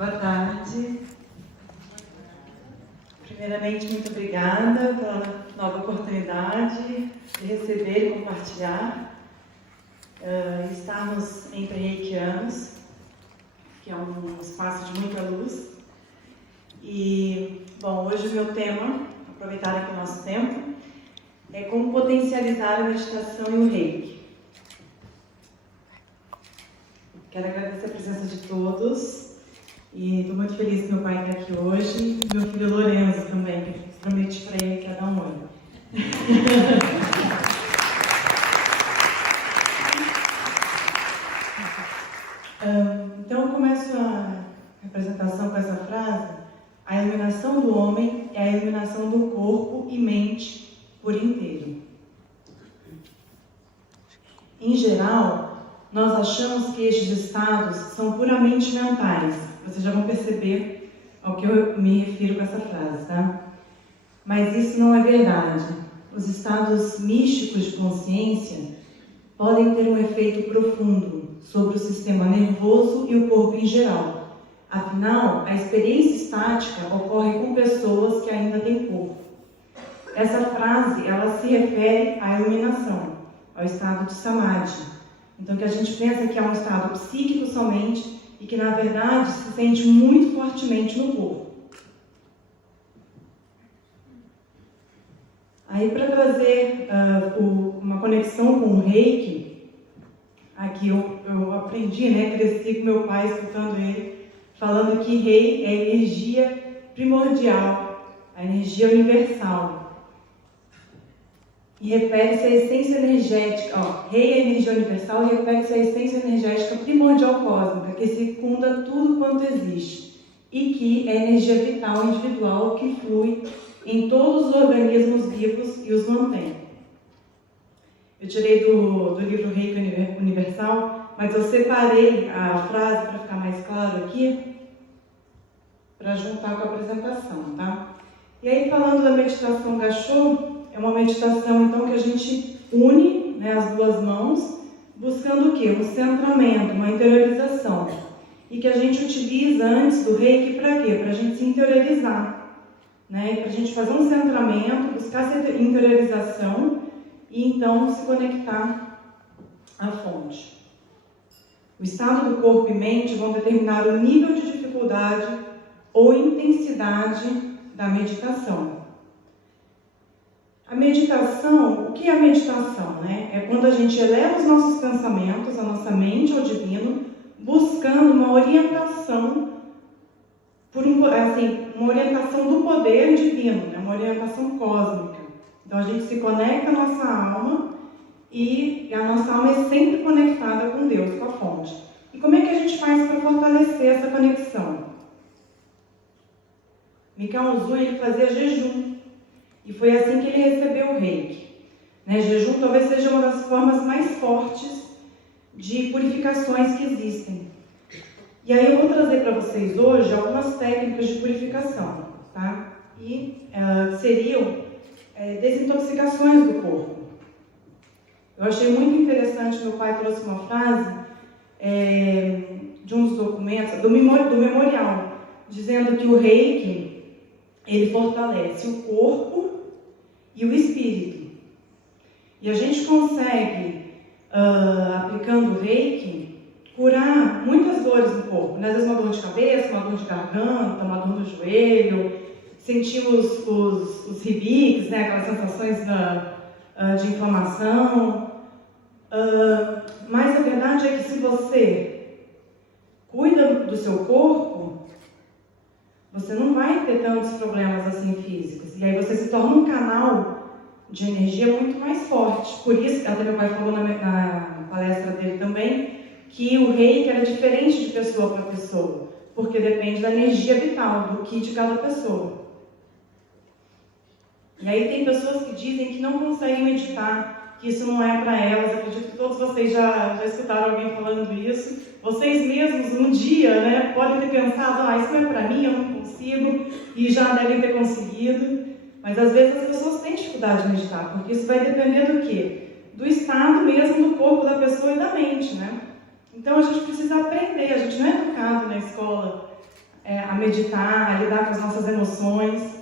Boa tarde. Primeiramente, muito obrigada pela nova oportunidade de receber e compartilhar. Estarmos entre reikianos, que é um espaço de muita luz. E, bom, hoje o meu tema, aproveitar aqui o nosso tempo, é como potencializar a meditação e o reiki. Quero agradecer a presença de todos e estou muito feliz que meu pai está aqui hoje e meu filho Lorenzo também, que prometi para ele que ia dar um oi. Então eu começo a apresentação com essa frase: a iluminação do homem é a iluminação do corpo e mente por inteiro. Em geral, nós achamos que estes estados são puramente mentais. Vocês já vão perceber ao que eu me refiro com essa frase, tá? Mas isso não é verdade. Os estados místicos de consciência podem ter um efeito profundo sobre o sistema nervoso e o corpo em geral. Afinal, a experiência estática ocorre com pessoas que ainda têm corpo. Essa frase, ela se refere à iluminação, ao estado de samadhi. Então, que a gente pensa que é um estado psíquico somente e que, na verdade, se sente muito fortemente no corpo. Aí, para trazer uma conexão com o reiki, aqui eu aprendi, cresci com meu pai escutando ele, falando que rei é a energia primordial, a energia universal. E refere-se à essência energética, rei é a energia universal e refere-se à essência energética primordial cósmica, que circunda tudo quanto existe, e que é a energia vital individual que flui em todos os organismos vivos e os mantém. Eu tirei do livro Reiki Universal, mas eu separei a frase para ficar mais claro aqui, para juntar com a apresentação, tá? E aí, falando da meditação Gachô, é uma meditação, então, que a gente une, as duas mãos, buscando o quê? Um centramento, uma interiorização. E que a gente utiliza antes do reiki para quê? Para a gente se interiorizar, para a gente fazer um centramento, buscar essa interiorização e, então, se conectar à fonte. O estado do corpo e mente vão determinar o nível de dificuldade ou intensidade da meditação. A meditação, o que é a meditação? É quando a gente eleva os nossos pensamentos, a nossa mente ao divino, buscando uma orientação, uma orientação do poder divino, uma orientação cósmica. Então a gente se conecta à nossa alma e a nossa alma é sempre conectada com Deus, com a fonte. E como é que a gente faz para fortalecer essa conexão? Mikao Usui, ele fazia jejum. E foi assim que ele recebeu o reiki. Jejum talvez seja uma das formas mais fortes de purificações que existem. E aí eu vou trazer para vocês hoje algumas técnicas de purificação, tá? E seriam desintoxicações do corpo. Eu achei muito interessante, meu pai trouxe uma frase de uns documentos, do memorial, dizendo que o reiki, ele fortalece o corpo e o espírito. E a gente consegue, aplicando o reiki, curar muitas dores no corpo. Às vezes uma dor de cabeça, uma dor de garganta, uma dor no joelho, sentir os ribiques, aquelas sensações de inflamação. Mas a verdade é que se você cuida do seu corpo, você não vai ter tantos problemas assim físicos. E aí você se torna um canal de energia muito mais forte. Por isso, até meu pai falou na palestra dele também, que o reiki era diferente de pessoa para pessoa, porque depende da energia vital, do ki de cada pessoa. E aí tem pessoas que dizem que não conseguem meditar, que isso não é para elas. Acredito que todos vocês já escutaram alguém falando isso. Vocês mesmos, um dia, podem ter pensado, isso não é para mim, eu não consigo, e já devem ter conseguido. Mas às vezes as pessoas têm dificuldade de meditar, porque isso vai depender do quê? Do estado mesmo do corpo da pessoa e da mente, Então a gente precisa aprender, a gente não é educado na escola a meditar, a lidar com as nossas emoções.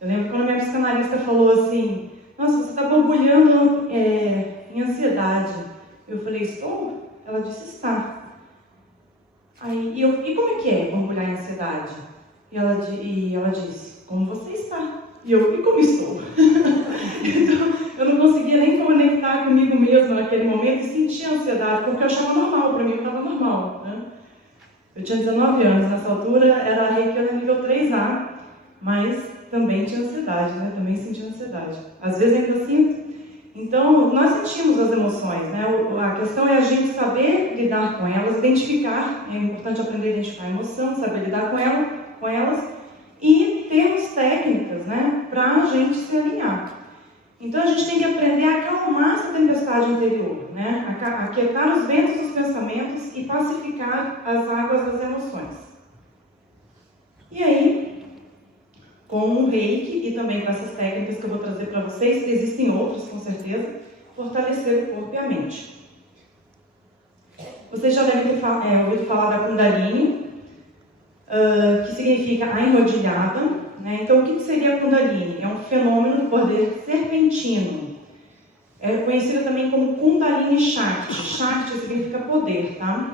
Eu lembro quando a minha psicanalista falou assim, nossa, você está borbulhando em ansiedade. Eu falei, estou? Ela disse, está. Aí, e como é que é borbulhar em ansiedade? E ela disse, como você está? E eu, e como estou? Então, eu não conseguia nem conectar comigo mesma naquele momento e sentir ansiedade, porque eu achava normal, para mim estava normal, né? Eu tinha 19 anos nessa altura, era Reiki nível 3A, mas também tinha ansiedade, né? Também sentia ansiedade. Às vezes ainda sinto. Então, nós sentimos as emoções, né? A questão é a gente saber lidar com elas, identificar, é importante aprender a identificar a emoção, saber lidar com elas e termos técnicas, né? Para a gente se alinhar. Então, a gente tem que aprender a acalmar essa tempestade interior, né? A aquietar os ventos dos pensamentos e pacificar as águas das emoções. E aí, com o Reiki e também com essas técnicas que eu vou trazer para vocês, existem outras, com certeza, fortalecer o corpo e a mente. Vocês já devem ter ouvido falar da Kundalini, que significa a enrodilhada, né? Então, o que seria a Kundalini? É um fenômeno do poder serpentino. É conhecido também como Kundalini Shakti. Shakti significa poder, tá?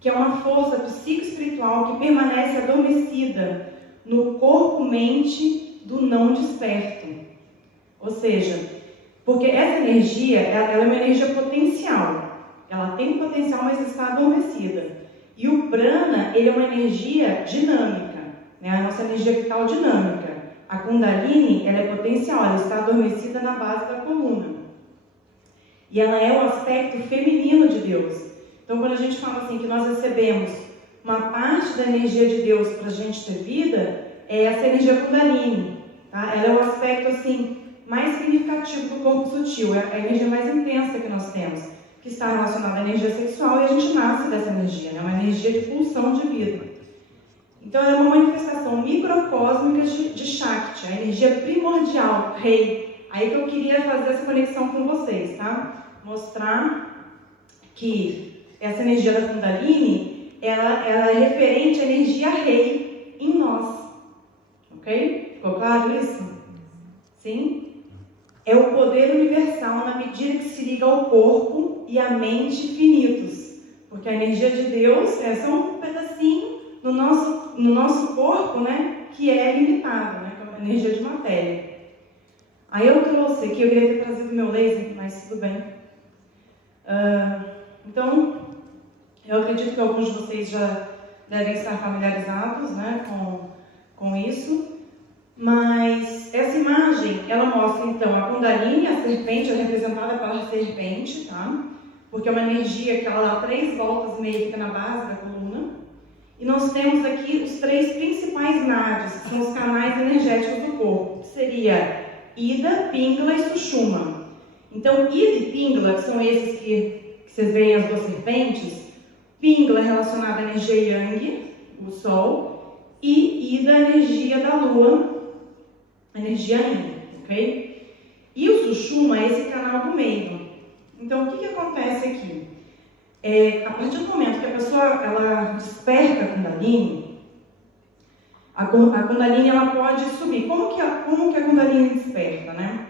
Que é uma força psicoespiritual que permanece adormecida no corpo-mente do não desperto. Ou seja, porque essa energia, ela é uma energia potencial. Ela tem potencial, mas está adormecida. E o prana, ele é uma energia dinâmica, né? A nossa energia vital dinâmica. A Kundalini, ela é potencial, ela está adormecida na base da coluna. E ela é o aspecto feminino de Deus. Então, quando a gente fala assim, que nós recebemos uma parte da energia de Deus para a gente ter vida, é essa energia Kundalini, tá? Ela é o aspecto assim, mais significativo do corpo sutil, é a energia mais intensa que nós temos, que está relacionada à energia sexual, e a gente nasce dessa energia, né? Uma energia de pulsão de vida. Então, é uma manifestação microcósmica de Shakti, a energia primordial, Rei. Aí que eu queria fazer essa conexão com vocês, tá? Mostrar que essa energia da Kundalini, ela é referente à energia Rei em nós. Ok? Ficou claro isso? Sim? É o poder universal na medida que se liga ao corpo e à mente finitos. Porque a energia de Deus é só um pedacinho no nosso corpo, né? Que é limitado, né? Que é uma energia de matéria. Aí eu trouxe aqui, eu queria ter trazido meu laser, mas tudo bem. Então, eu acredito que alguns de vocês já devem estar familiarizados, né, com isso. Mas essa imagem, ela mostra então a Kundalini, a serpente, é representada pela serpente, tá? Porque é uma energia que ela dá 3 voltas e meia, fica na base da coluna. E nós temos aqui os 3 principais nadis, que são os canais energéticos do corpo, que seria Ida, Pingala e Sushumna. Então, Ida e Pingala, que são esses que vocês veem as 2 serpentes, Pingala relacionada à energia Yang, o Sol, e Ida, a energia da Lua, a energia Yin, ok? E o Sushumna é esse canal do meio. Então, o que acontece aqui? A partir do momento que a pessoa ela desperta a Kundalini, a Kundalini ela pode subir. Como que a Kundalini desperta, né?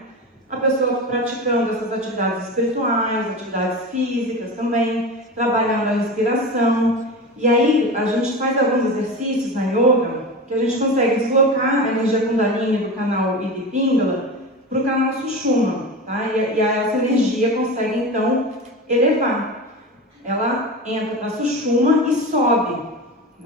A pessoa praticando essas atividades espirituais, atividades físicas também, trabalhando a respiração. E aí a gente faz alguns exercícios na yoga que a gente consegue deslocar a energia Kundalini do canal Ida e Pingala para o canal Sushumna, tá? E essa energia consegue então elevar. Ela entra na Sushumna e sobe,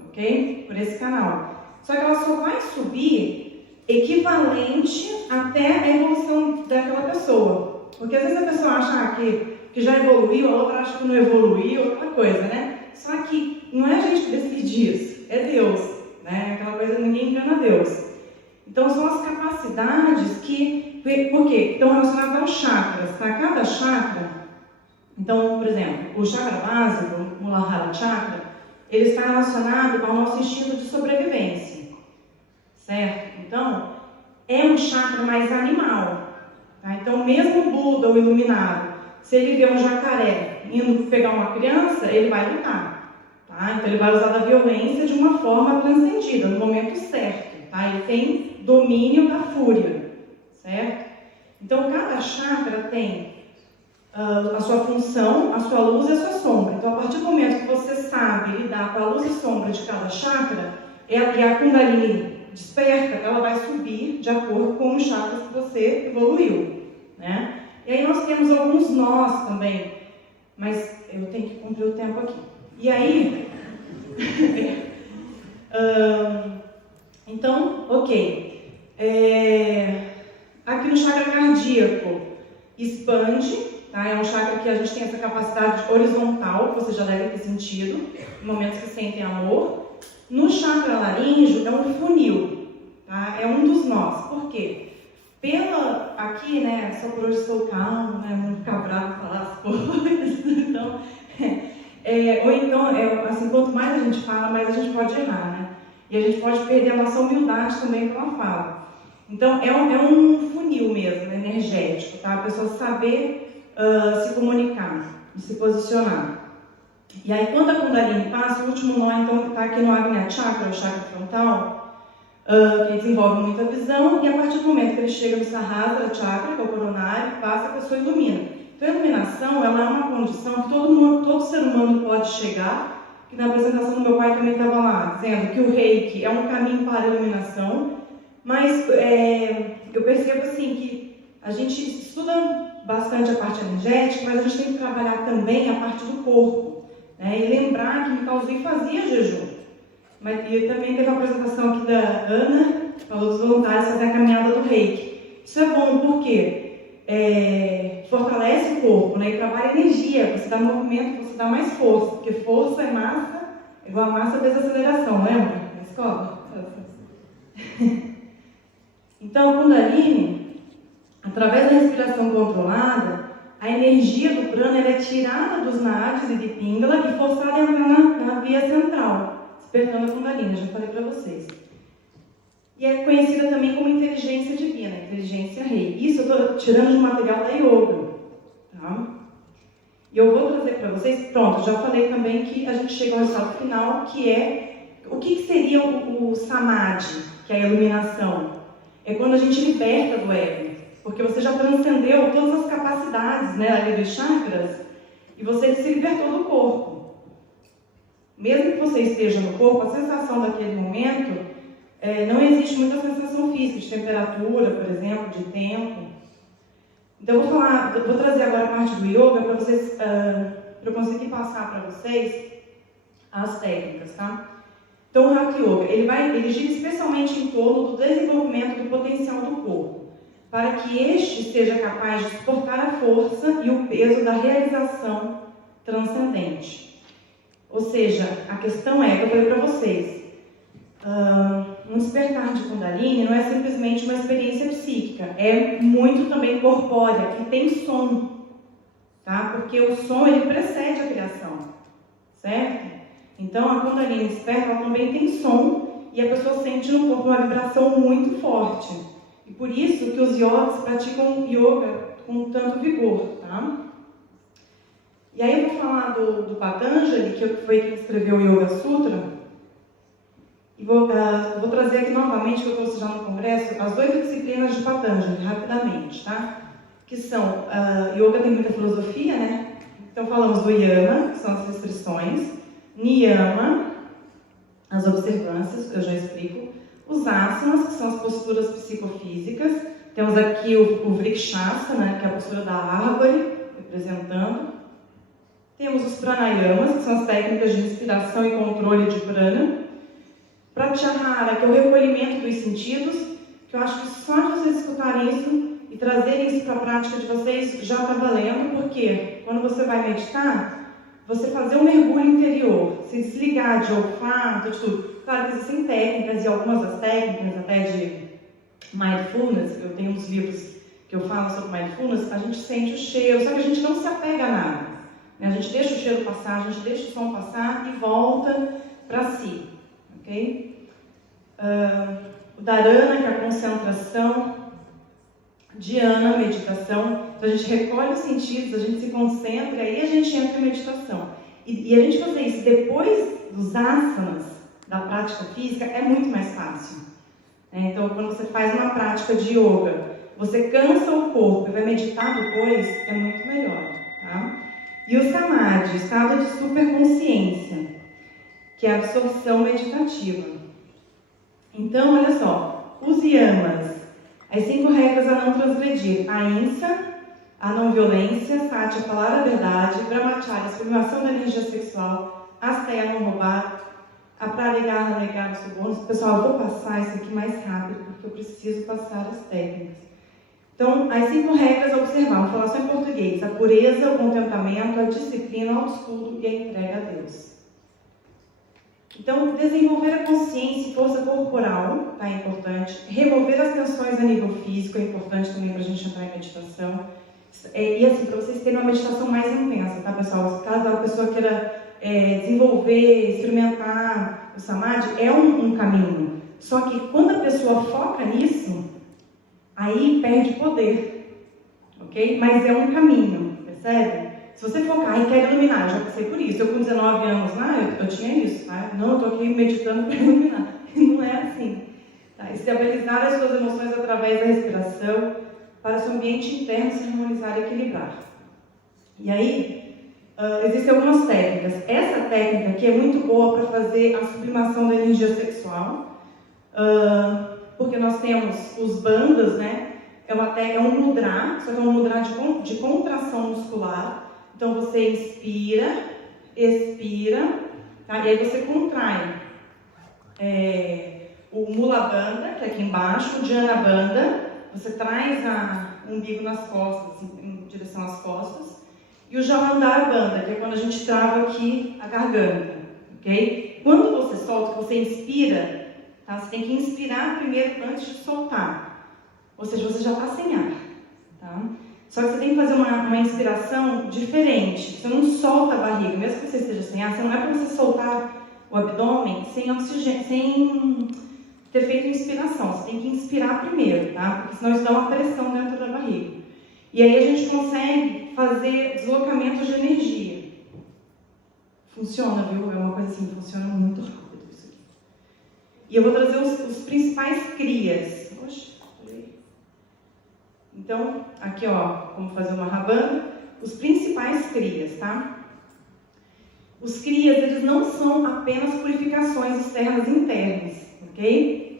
ok? Por esse canal. Só que ela só vai subir equivalente até a evolução daquela pessoa. Porque às vezes a pessoa acha que já evoluiu, a outra acha que não evoluiu, outra coisa, né? Só que não é a gente que decide isso, é Deus, né? Aquela coisa, ninguém engana Deus. Então são as capacidades que, por quê? Estão relacionadas aos chakras, tá? Cada chakra, então, por exemplo, o chakra básico, o Muladhara Chakra, ele está relacionado ao nosso instinto de sobrevivência, certo? Então, é um chakra mais animal, tá? Então, mesmo o Buda, o iluminado, se ele vê um jacaré indo pegar uma criança, ele vai lutar, tá? Tá? Então ele vai usar da violência de uma forma transcendida, no momento certo. Tá? Ele tem domínio da fúria, certo? Então cada chakra tem a sua função, a sua luz e a sua sombra. Então a partir do momento que você sabe lidar com a luz e sombra de cada chakra, e a Kundalini desperta, ela vai subir de acordo com os chakras que você evoluiu, né? E aí nós temos alguns nós também, mas eu tenho que cumprir o tempo aqui. E aí, então, ok. Aqui no chakra cardíaco, expande, tá? É um chakra que a gente tem essa capacidade horizontal, que vocês já devem ter sentido, em momentos que sentem amor. No chakra laríngeo é um funil, tá? É um dos nós. Por quê? Aqui, né, só por hoje estou calmo, né, não ficar bravo e falar as coisas. Então, ou então, assim, quanto mais a gente fala, mais a gente pode errar, né? E a gente pode perder a nossa humildade também pela fala. Então, é um funil mesmo, energético, tá? A pessoa saber se comunicar e se posicionar. E aí, quando a Kundalini passa, o último nó, então, que está aqui no Agnya Chakra, o chakra frontal, que desenvolve muita visão, e a partir do momento que ele chega no Sahasrara Chakra, que é o coronário, passa, a pessoa ilumina. Então, a iluminação, ela é uma condição que todo ser humano pode chegar, que na apresentação do meu pai também estava lá, dizendo que o Reiki é um caminho para a iluminação, mas eu percebo assim que a gente estuda bastante a parte energética, mas a gente tem que trabalhar também a parte do corpo, né? E lembrar que Micalzinho fazia jejum. E também teve a apresentação aqui da Ana, que falou dos voluntários fazer a caminhada do Reiki. Isso é bom porque fortalece o corpo, né? E trabalha energia, você dá movimento, você dá mais força, porque força é massa, igual a massa vezes aceleração, lembra? Na escola? Então, a Kundalini, através da respiração controlada, a energia do prana é tirada dos nadis e de Pingala e forçada a entrar na via central, despertando a Kundalini, já falei para vocês. E é conhecida também como inteligência divina, inteligência rei. Isso eu estou tirando de material da yoga. Tá? E eu vou trazer para vocês, pronto, já falei também que a gente chega ao resultado final, que é, o que seria o samadhi, que é a iluminação? É quando a gente liberta do ego, porque você já transcendeu todas as capacidades, né, ali dos chakras, e você se libertou do corpo. Mesmo que você esteja no corpo, a sensação daquele momento, não existe muita sensação física, de temperatura, por exemplo, de tempo. Então eu vou trazer agora a parte do yoga para vocês, para eu conseguir passar para vocês as técnicas, tá? Então o Hatha Yoga, ele gira especialmente em torno do desenvolvimento do potencial do corpo, para que este seja capaz de suportar a força e o peso da realização transcendente. Ou seja, a questão que eu falei para vocês, um despertar de Kundalini não é simplesmente uma experiência psíquica, é muito também corpórea, e tem som, tá? Porque o som, ele precede a criação, certo? Então, a Kundalini desperta, ela também tem som, e a pessoa sente no corpo uma vibração muito forte. E por isso que os yogis praticam yoga com tanto vigor, tá? E aí eu vou falar do Patanjali, que foi quem escreveu o Yoga Sutra, e vou trazer aqui novamente, que eu trouxe já no congresso, as 8 disciplinas de Patanjali, rapidamente, tá? Que são, yoga tem muita filosofia, né? Então falamos do yama, que são as restrições, niyama, as observâncias, eu já explico, os asanas, que são as posturas psicofísicas, temos aqui o vrikshasana, que é a postura da árvore, representando, temos os pranayamas, que são as técnicas de respiração e controle de prana, pratyahara, que é o recolhimento dos sentidos, que eu acho que só de vocês escutarem isso e trazerem isso para a prática de vocês já está valendo, porque quando você vai meditar, você fazer um mergulho interior, se desligar de olfato, de tudo. Claro que existem técnicas, e algumas das técnicas até de mindfulness, eu tenho uns livros que eu falo sobre mindfulness, a gente sente o cheiro, só que a gente não se apega a nada, né? A gente deixa o cheiro passar, a gente deixa o som passar e volta para si, ok? O dharana, que é a concentração, dhyana, meditação. Então a gente recolhe os sentidos, a gente se concentra e aí a gente entra em meditação. E a gente fazer isso depois dos asanas, da prática física, é muito mais fácil. Então, quando você faz uma prática de yoga, você cansa o corpo e vai meditar depois, é muito melhor. Tá? E o samadhi, estado de superconsciência, que é a absorção meditativa. Então, olha só, os yamas, as 5 regras a não transgredir: ahimsa, a não violência, sati, a falar a verdade, brahmacharya, a sublimação da energia sexual, asteya, não roubar, a prarigarha, não negar os subornos. Pessoal, eu vou passar isso aqui mais rápido, porque eu preciso passar as técnicas. Então, as 5 regras a observar, vamos falar só em português: a pureza, o contentamento, a disciplina, o autoestudo e a entrega a Deus. Então, desenvolver a consciência e força corporal é importante. Remover as tensões a nível físico é importante também para a gente entrar em meditação. E assim, para vocês terem uma meditação mais intensa, tá, pessoal? Caso a pessoa queira desenvolver, experimentar o samadhi, é um caminho. Só que quando a pessoa foca nisso, aí perde poder, ok? Mas é um caminho, percebe? Se você focar e quer iluminar, eu já passei por isso. Eu com 19 anos lá, eu tinha isso, tá? Não, eu estou aqui meditando para iluminar. Não é assim. Tá? Estabilizar as suas emoções através da respiração, para seu ambiente interno se harmonizar e equilibrar. E aí, existem algumas técnicas. Essa técnica aqui é muito boa para fazer a sublimação da energia sexual, porque nós temos os bandhas, né? É um mudra, só que é um mudra de contração muscular. Então, você inspira, expira, tá? E aí você contrai o Mula Bandha, que é aqui embaixo, o Jhana Bandha, você traz o umbigo nas costas, em direção às costas, e o Jalandhara Bandha, que é quando a gente trava aqui a garganta, ok? Quando você solta, que você inspira, tá? Você tem que inspirar primeiro antes de soltar, ou seja, você já está sem ar, tá? Só que você tem que fazer uma inspiração diferente. Você não solta a barriga, mesmo que você esteja sem ar, não é para você soltar o abdômen sem oxigênio, sem ter feito inspiração. Você tem que inspirar primeiro, tá? Porque senão isso dá uma pressão dentro da barriga. E aí a gente consegue fazer deslocamentos de energia. Funciona, viu? É uma coisa assim, funciona muito rápido isso aqui. E eu vou trazer os principais crias. Oxe, peraí. Então, aqui ó, como fazer uma rabanda, os principais crias, tá? Os crias, eles não são apenas purificações externas e internas, ok?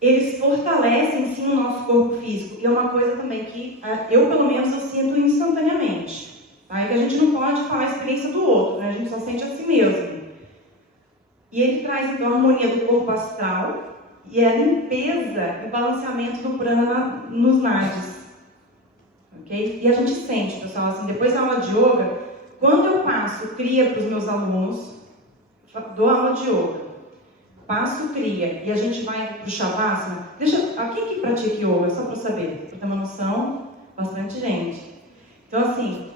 Eles fortalecem sim o nosso corpo físico, e é uma coisa também que eu, pelo menos, eu sinto instantaneamente, tá? E que a gente não pode falar a experiência do outro, né? A gente só sente a si mesmo. E ele traz então a harmonia do corpo astral, e a limpeza e balanceamento do prana nos nadis. Ok? E a gente sente, pessoal, assim, depois da aula de yoga, quando eu passo Kriya para os meus alunos, dou aula de yoga, passo Kriya e a gente vai para o Shavasana. Quem que pratica yoga? Só para saber, para ter uma noção, bastante gente. Então, assim,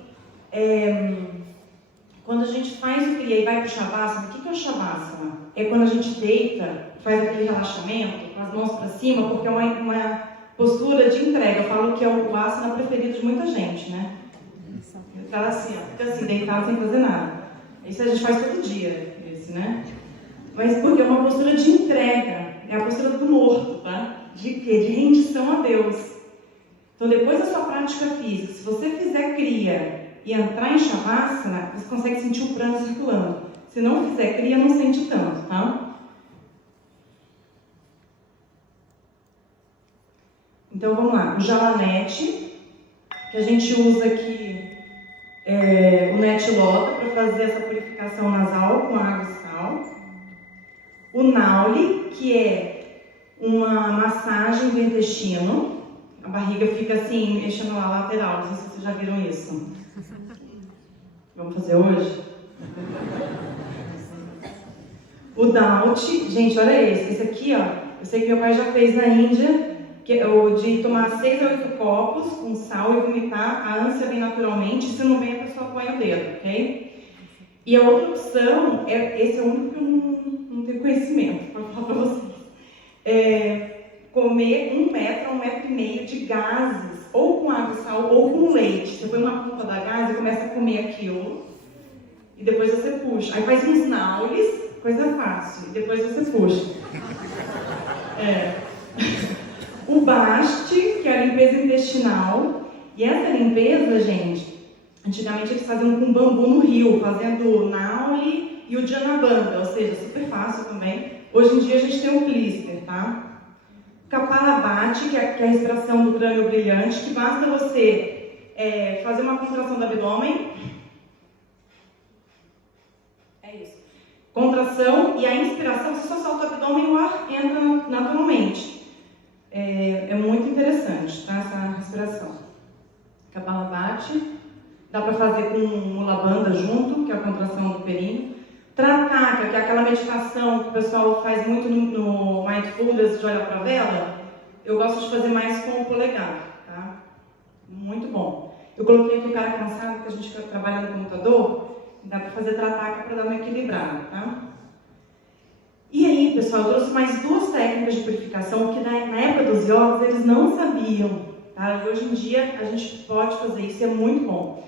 quando a gente faz o Kriya e vai para o Shavasana, o que é o Shavasana? É quando a gente deita, faz aquele relaxamento, com as mãos para cima, porque é uma postura de entrega. Eu falo que é o asana preferido de muita gente, né? Fica assim, fica assim, deitado sem fazer nada. Isso a gente faz todo dia, esse, né? Mas porque é uma postura de entrega, é a postura do morto, tá? De quê? De rendição a Deus. Então, depois da sua prática física, se você fizer Kriya e entrar em Shavasana, você consegue sentir o prana circulando. Se não fizer Kriya, não sente tanto, tá? Então, vamos lá. O Jalanete, que a gente usa aqui o Net Lota para fazer essa purificação nasal com água e sal. O Nauli, que é uma massagem do intestino. A barriga fica assim, mexendo lá lateral. Não sei se vocês já viram isso. Vamos fazer hoje? O Dauti, gente, olha esse. Esse aqui, ó, eu sei que meu pai já fez na Índia, que é o de tomar 6 a 8 copos com sal e vomitar. A ânsia vem naturalmente, se não vem a pessoa põe o dedo, ok? E a outra opção, esse é o único que eu não tenho conhecimento, para falar para vocês. Comer 1 metro a 1,5 metros de gases, ou com água e sal, ou com leite. Você põe uma ponta da gás e começa a comer aquilo. e depois você puxa. Aí faz uns naules, coisa fácil, e depois você puxa. O baste, que é a limpeza intestinal. E essa limpeza, gente, antigamente eles faziam com bambu no rio, fazendo naule e o Djanabanda, ou seja, super fácil também. Hoje em dia a gente tem o Clister, tá? Kapalabhati, que é a respiração do crânio brilhante, que basta você fazer uma contração do abdômen. É isso. Contração e a inspiração, você só solta o abdômen e o ar entra naturalmente. É muito interessante, tá? Essa respiração. Kapalabhati. Dá para fazer com Mula Bandha junto, que é a contração do períneo. Trataka, que é aquela meditação que o pessoal faz muito no Mindfulness de olhar para a vela. Eu gosto de fazer mais com o polegar, tá? Muito bom. Eu coloquei aqui o cara cansado, porque a gente fica trabalhando no computador. Dá para fazer Trataka para dar uma equilibrada, tá? E aí, pessoal, eu trouxe mais duas técnicas de purificação que na época dos yogis eles não sabiam, tá? E hoje em dia a gente pode fazer isso, é muito bom.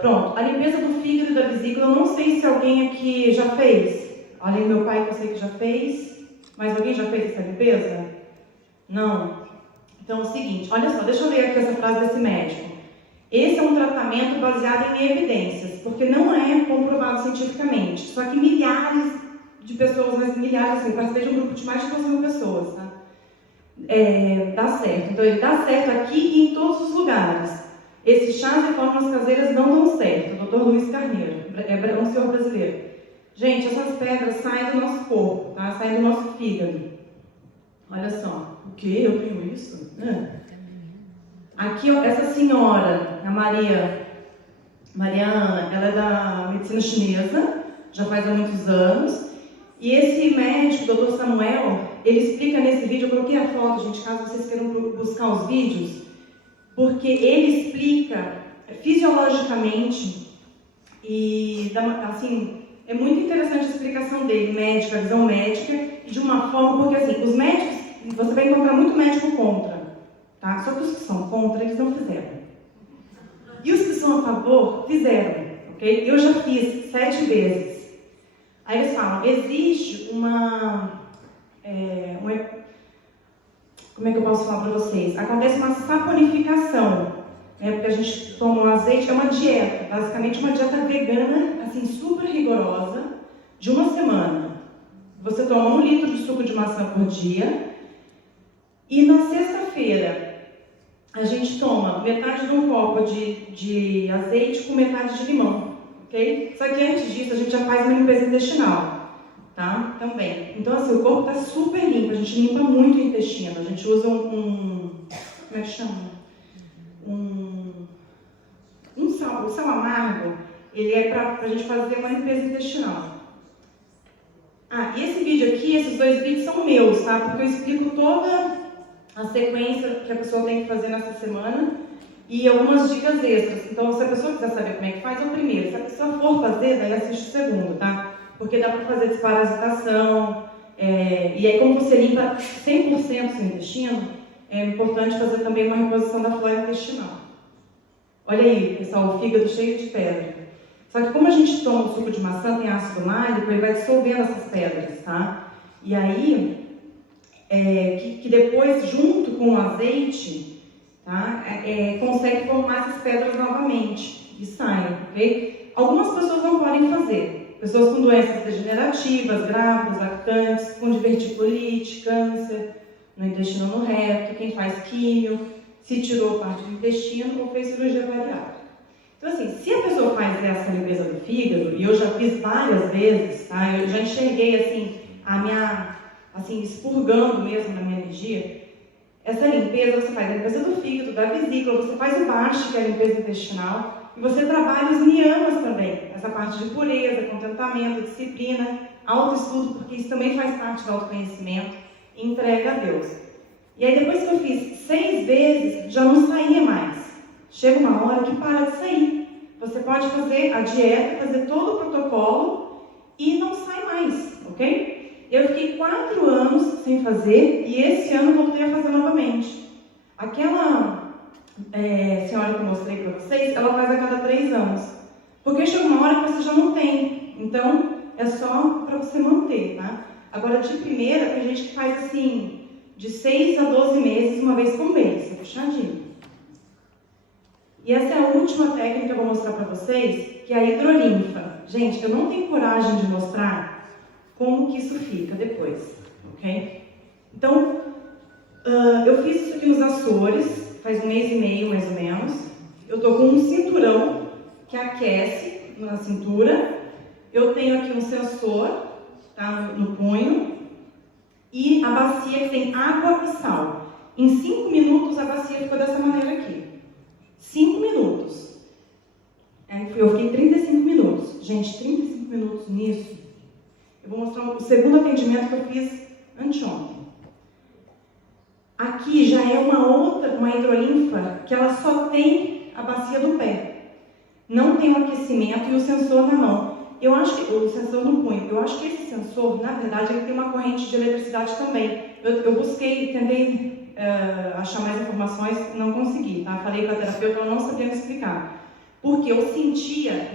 Pronto, a limpeza do fígado e da vesícula, eu não sei se alguém aqui já fez. Além do meu pai, que eu sei que já fez. Mas alguém já fez essa limpeza? Não? Então é o seguinte, olha só, deixa eu ler aqui essa frase desse médico. Esse é um tratamento baseado em evidências, porque não é comprovado cientificamente. Só que milhares de pessoas, mas milhares, assim, participei de um grupo de mais de 12 mil pessoas, tá? Dá certo. Então ele dá certo aqui e em todos os lugares. Esses chás e fórmulas caseiras não dão certo. Dr. Luiz Carneiro, é um senhor brasileiro. Gente, essas pedras saem do nosso corpo, tá? Saem do nosso fígado. Olha só. O quê? Eu tenho isso? Aqui, ó, essa senhora, a Maria Ana, ela é da medicina chinesa, já faz há muitos anos. E esse médico, Dr. Samuel, ele explica nesse vídeo, eu coloquei a foto, gente, caso vocês queiram buscar os vídeos, porque ele explica fisiologicamente e, assim, é muito interessante a explicação dele, médica, a visão médica, de uma forma, porque assim, os médicos, você vai encontrar muito médico contra, tá? Só que os que são contra, eles não fizeram. E os que são a favor, fizeram, ok? Eu já fiz 7 vezes. Aí eles falam, existe como é que eu posso falar para vocês? Acontece uma saponificação, né? Porque a gente toma um azeite, é uma dieta, basicamente uma dieta vegana, assim, super rigorosa, de uma semana. Você toma 1 litro de suco de maçã por dia, e na sexta-feira a gente toma metade de um copo de azeite com metade de limão, ok? Só que antes disso a gente já faz uma limpeza intestinal, tá? Também. Então assim, o corpo está super limpo, a gente limpa muito o intestino, a gente usa como é que chama? O sal amargo, ele é para a gente fazer uma limpeza intestinal. E esse vídeo aqui, esses 2 vídeos são meus, tá? Porque eu explico toda a sequência que a pessoa tem que fazer nessa semana e algumas dicas extras. Então, se a pessoa quiser saber como é que faz, é o primeiro. Se a pessoa for fazer, daí assiste o segundo, tá? Porque dá para fazer desparasitação. E aí, como você limpa 100% seu intestino, é importante fazer também uma reposição da flora intestinal. Olha aí, pessoal, o fígado cheio de pedra. Só que como a gente toma o suco de maçã, tem ácido málico, ele vai dissolvendo essas pedras, tá? E aí, que depois, junto com o azeite, tá? Consegue formar essas pedras novamente e saem, ok? Algumas pessoas não podem fazer. Pessoas com doenças degenerativas, grávidas, lactantes, com diverticulite, câncer no intestino, no reto, quem faz químio, se tirou parte do intestino ou fez cirurgia bariátrica. Então, assim, se a pessoa faz essa limpeza do fígado, e eu já fiz várias vezes, tá? Eu já enxerguei, assim, expurgando mesmo na minha energia. Essa limpeza, você faz a limpeza do fígado, da vesícula, você faz o baste, que é a limpeza intestinal, e você trabalha os niyamas também, essa parte de pureza, contentamento, disciplina, autoestudo, porque isso também faz parte do autoconhecimento, e entrega a Deus. E aí, depois que eu fiz 6 vezes, já não saía mais. Chega uma hora que para de sair. Você pode fazer a dieta, fazer todo o protocolo e não sai mais, ok? Eu fiquei 4 anos sem fazer e esse ano voltei a fazer novamente. Aquela senhora que eu mostrei para vocês, ela faz a cada 3 anos. Porque chega uma hora que você já não tem. Então, é só para você manter, tá? Agora, de primeira, tem gente que faz assim, de 6 a 12 meses, uma vez por mês, puxadinho. E essa é a última técnica que eu vou mostrar para vocês, que é a hidrolinfa. Gente, eu não tenho coragem de mostrar como que isso fica depois, ok? Então, eu fiz isso aqui nos Açores, faz 1 mês e meio, mais ou menos. Eu tô com um cinturão que aquece na cintura. Eu tenho aqui um sensor, tá, no punho, e a bacia que tem água e sal. Em 5 minutos a bacia ficou dessa maneira aqui. 5 minutos. Eu fiquei 35 minutos. Gente, 35 minutos nisso. Eu vou mostrar o segundo atendimento que eu fiz anteontem. Aqui já é uma hidrolinfa, que ela só tem a bacia do pé. Não tem o aquecimento e o sensor na mão. Eu acho que o sensor no punho. Eu acho que esse sensor, na verdade, ele tem uma corrente de eletricidade também. Eu busquei, tentei achar mais informações, não consegui, tá? Falei com a terapeuta, ela não sabia me explicar. Porque eu sentia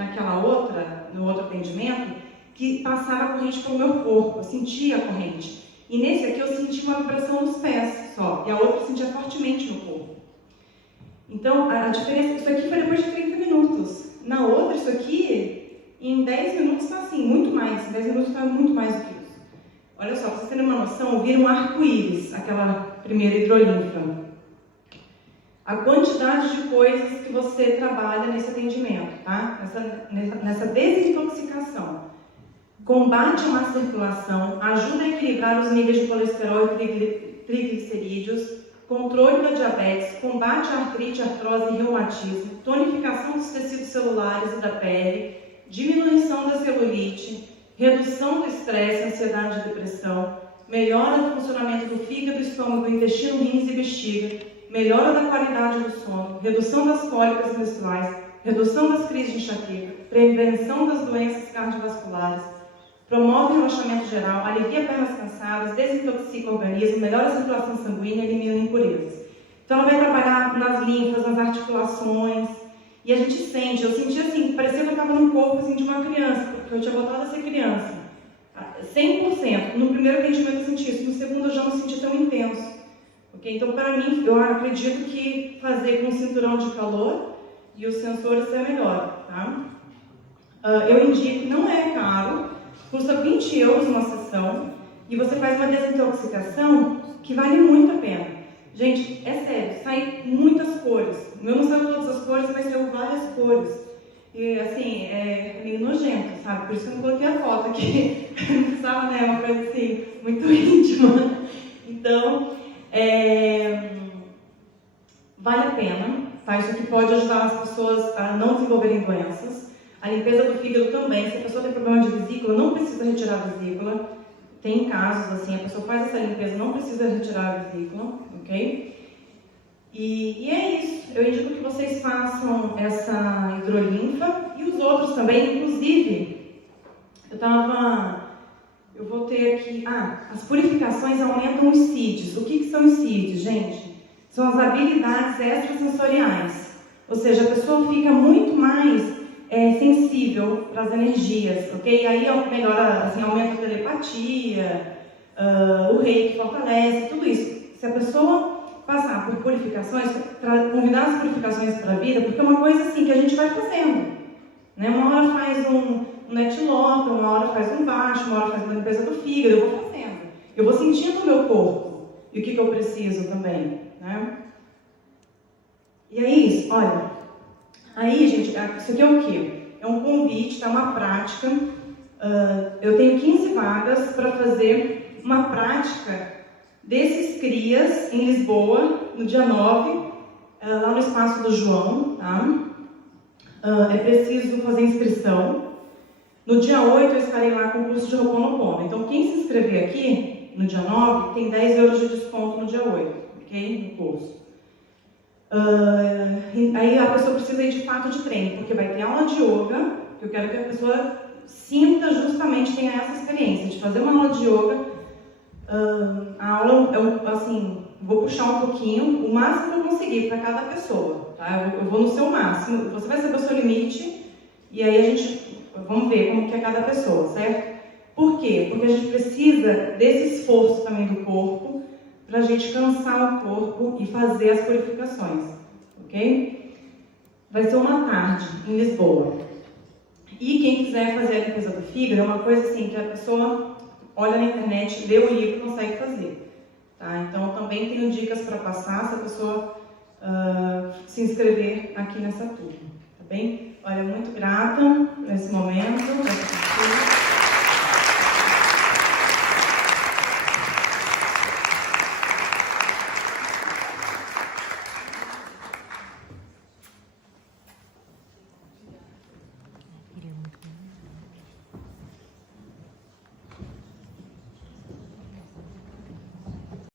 no outro atendimento, que passava a corrente pelo meu corpo, eu sentia a corrente. E nesse aqui eu senti uma vibração nos pés só, e a outra eu sentia fortemente no corpo. Então, a diferença, isso aqui foi depois de 30 minutos. Na outra, isso aqui, em 10 minutos está assim, muito mais. Em 10 minutos está muito mais do que isso. Olha só, para vocês terem uma noção, vira um arco-íris, aquela primeira hidrolinfa. A quantidade de coisas que você trabalha nesse atendimento, tá? Nessa desintoxicação. Combate a má circulação, ajuda a equilibrar os níveis de colesterol e triglicerídeos, controle da diabetes, combate a artrite, artrose e reumatismo, tonificação dos tecidos celulares e da pele, diminuição da celulite, redução do estresse, ansiedade e depressão, melhora do funcionamento do fígado, estômago, intestino, rins e bexiga, melhora da qualidade do sono, redução das cólicas menstruais, redução das crises de enxaqueca, prevenção das doenças cardiovasculares, promove o relaxamento geral, alivia pernas cansadas, desintoxica o organismo, melhora a circulação sanguínea e elimina impurezas. Então ela vai trabalhar nas linfas, nas articulações, e a gente sente, eu senti assim, parecia que eu estava num corpo assim, de uma criança, porque eu tinha voltado a ser criança. 100%. No primeiro atendimento eu senti isso, no segundo eu já não senti tão intenso. Okay? Então, para mim, eu acredito que fazer com um cinturão de calor e os sensores é melhor. Tá? Eu indico, não é caro, custa 20 euros uma sessão e você faz uma desintoxicação que vale muito a pena. Gente, é sério, sai muitas cores. O meu não saiu todas as cores, mas saiu várias cores. E assim, é meio nojento, sabe? Por isso que eu não coloquei a foto aqui. Não precisava, né? Uma coisa assim, muito íntima. Então, vale a pena, tá? Isso aqui pode ajudar as pessoas a não desenvolverem doenças. A limpeza do fígado também. Se a pessoa tem problema de vesícula, não precisa retirar a vesícula. Tem casos assim, a pessoa faz essa limpeza, não precisa retirar a vesícula, ok? E é isso. Eu indico que vocês façam essa hidrolinfa e os outros também. Inclusive, eu vou ter aqui... as purificações aumentam os CIDs. O que são os CIDs, gente? São as habilidades extrasensoriais. Ou seja, a pessoa fica muito mais sensível para as energias, ok? Aí melhora, assim, aumenta a telepatia, o reiki fortalece, tudo isso. Se a pessoa passar por purificações, convidar as purificações para a vida, porque é uma coisa assim que a gente vai fazendo, né? Uma hora faz um netilota, uma hora faz um baixo, uma hora faz uma limpeza do fígado, eu vou fazendo. Eu vou sentindo o meu corpo e o que eu preciso também, né? E é isso, olha. Aí, gente, isso aqui é o quê? É um convite, tá? Uma prática. Eu tenho 15 vagas para fazer uma prática desses CRIAs em Lisboa, no dia 9, lá no Espaço do João, tá? É preciso fazer inscrição. No dia 8 eu estarei lá com o curso de Ho'oponopono. Então, quem se inscrever aqui, no dia 9, tem 10 euros de desconto no dia 8, ok? No curso. Aí a pessoa precisa ir de fato de treino, porque vai ter aula de yoga, que eu quero que a pessoa sinta justamente, tenha essa experiência de fazer uma aula de yoga. A aula, assim, vou puxar um pouquinho, o máximo que eu conseguir para cada pessoa, tá? Eu vou no seu máximo, você vai saber o seu limite E aí a gente, vamos ver como que é cada pessoa, certo? Por quê? Porque a gente precisa desse esforço também do corpo, para a gente cansar o corpo e fazer as purificações, ok? Vai ser uma tarde em Lisboa. E quem quiser fazer a limpeza do fígado é uma coisa assim que a pessoa olha na internet, lê o livro e consegue fazer. Tá? Então, eu também tenho dicas para passar se a pessoa se inscrever aqui nessa turma. Tá bem? Olha, muito grata nesse momento.